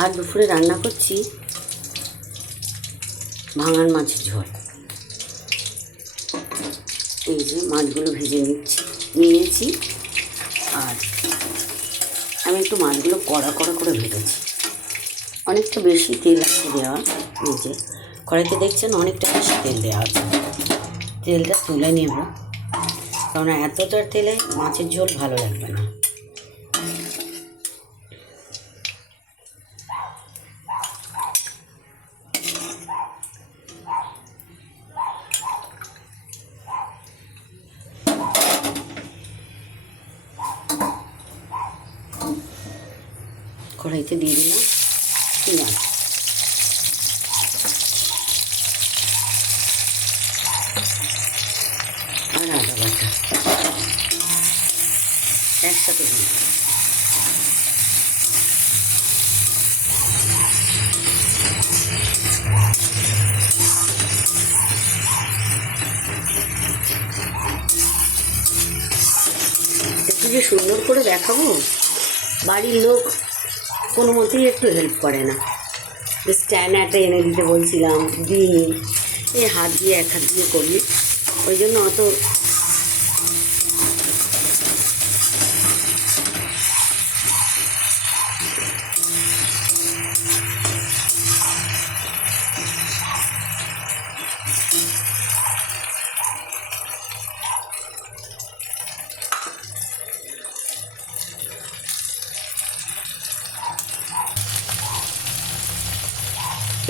আর দুপুরে রান্না করছি ভাঙান মাছের ঝোল। এই যে মাছগুলো ভেজে নিয়েছি। আর আমি একটু মাছগুলো কড়া কড়া করে ভেজেছি। অনেকটা বেশি তেল আছে দেওয়া। এই যে কড়াইতে দেখছেন অনেকটা বেশি তেল দেওয়া আছে। তেলটা তুলে নেব, কারণ এতটার তেলে মাছের ঝোল ভালো লাগবে না। কড়াইতে দিয়ে দিলাম পেঁয়াজ, আর আদা বাটা একসাথে দিয়ে দিলাম। একটু যে সুন্দর করে দেখাবো, বাড়ির লোক কোনো মতেই একটু হেল্প করে না। স্ট্যান্ড একটা এনে দিতে বলছিলাম, দিইনি। এই হাত দিয়ে এক হাত দিয়ে করি, ওই জন্য অত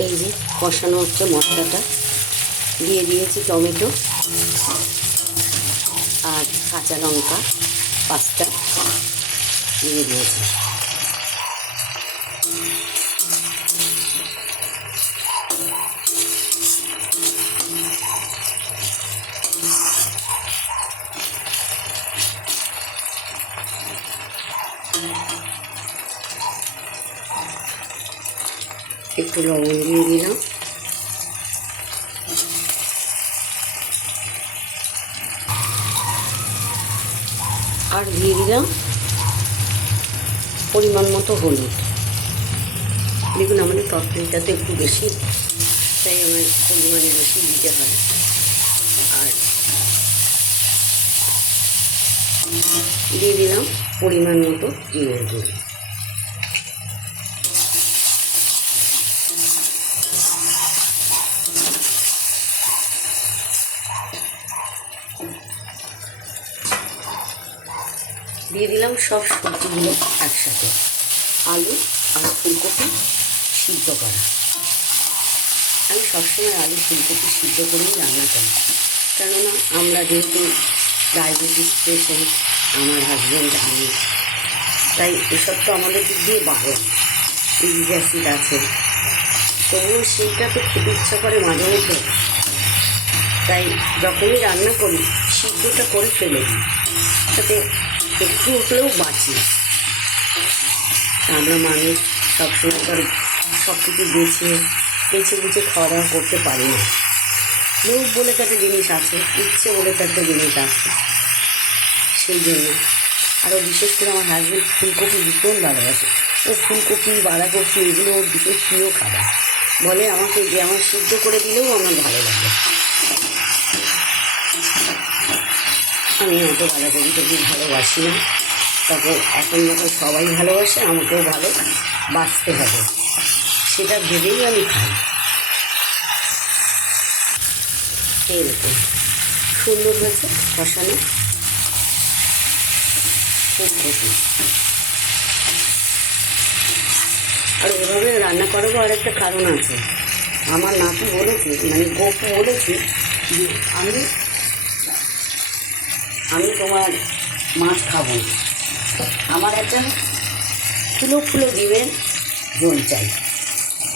এই যে কষানো হচ্ছে মশলাটা, দিয়ে দিয়েছি টমেটো আর কাঁচা লঙ্কা 5টা দিয়ে দিয়েছি। একটু লবণ দিয়ে দিলাম, আর দিয়ে দিলাম পরিমাণ মতো হলুদ। দেখুন আমাদের তরকারিটাতে একটু বেশি, তাই আমার পরিমাণে বেশি দিতে হয়। আর দিয়ে দিলাম পরিমাণ মতো জিরের গুঁড়ো। দিয়ে দিলাম সব সবজিগুলো একসাথে, আলু আর ফুলকপি সিদ্ধ করা। আমি সবসময় আলু ফুলকপি সিদ্ধ করেই রান্না করি, কেননা আমরা যেহেতু ডায়াবেটিস পেশেন্ট, আমার হাজব্যান্ড, আমি, তাই এসব তো আমাদের দিক দিয়ে বারণ। ইউরিক অ্যাসিড আছে, তবুও সেইটা তো খেতে ইচ্ছা করে মাঝে মধ্যে। তাই যখনই রান্না করি সিদ্ধটা করে ফেলে দিই, তাতে একটু উঠলেও বাঁচি। আমরা মানুষ সবসময় করে সব কিছু বেছে বুঝে খাওয়া দাওয়া করতে পারি না। লোভ বলে তো একটা জিনিস আছে, ইচ্ছে বলে তো একটা জিনিস আছে। সেই জন্য আরও বিশেষ করে আমার হাজব্যান্ড ফুলকপি ভীষণ ভালোবাসে। ও ফুলকপি, বাঁধাকপি এগুলো ওর ভীষণ প্রিয় খাবার। বলে আমাকে যে আমার সিদ্ধ করে দিলেও আমার ভালো লাগে। আমি অত বাঁধাকপি টপি ভালোবাসি না, তবে এখন যখন সবাই ভালোবাসে আমাকেও ভালো বাঁচতে হবে, সেটা ভেবেই আমি খাই। এরকম সুন্দর হয়েছে কষানো ফুলকপি। আর এভাবে রান্না করারও আর একটা কারণ আছে। আমার নাতি বলেছে, মানে বউকে বলেছি যে আমি তোমার মাছ খাবো না, আমার একটা ফুলো ডিমের ঝোল চাই।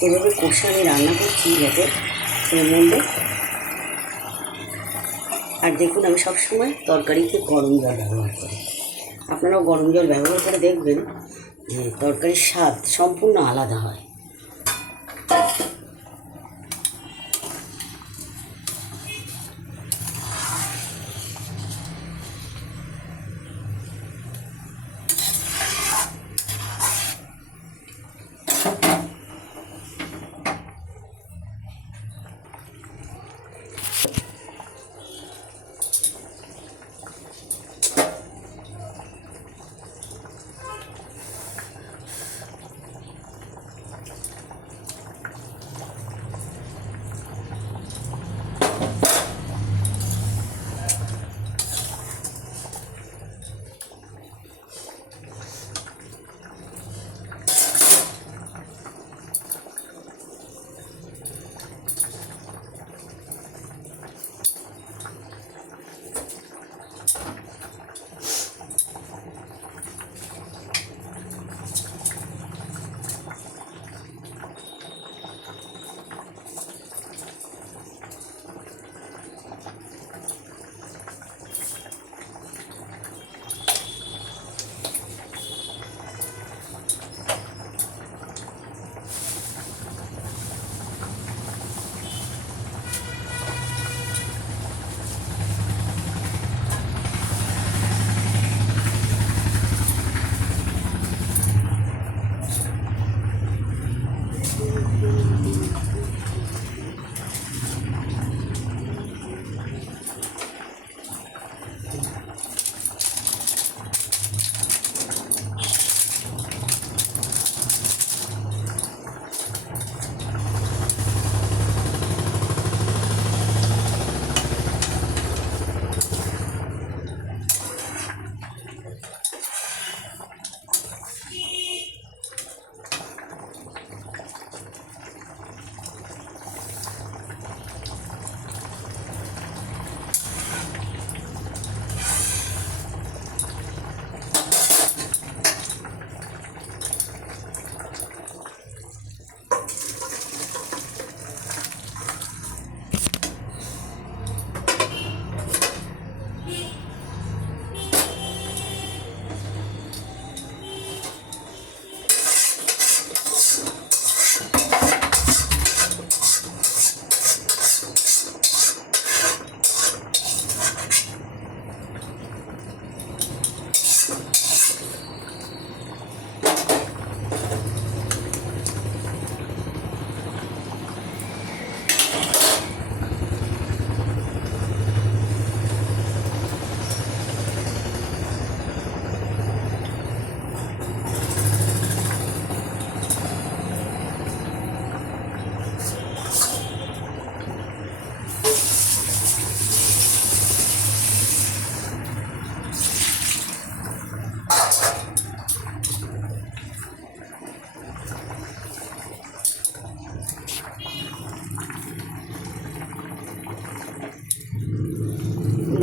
এভাবে কষে আমি রান্না করছি যাতে এর মধ্যে। আর দেখুন আমি সবসময় তরকারিতে গরম জল ব্যবহার করি। আপনারাও গরম জল ব্যবহার করে দেখবেন, তরকারির স্বাদ সম্পূর্ণ আলাদা হয়।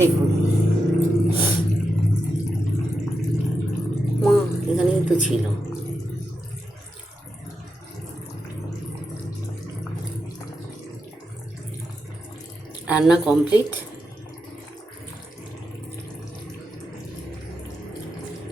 দেখুন মা এখানেই তো ছিল। রান্না কমপ্লিট।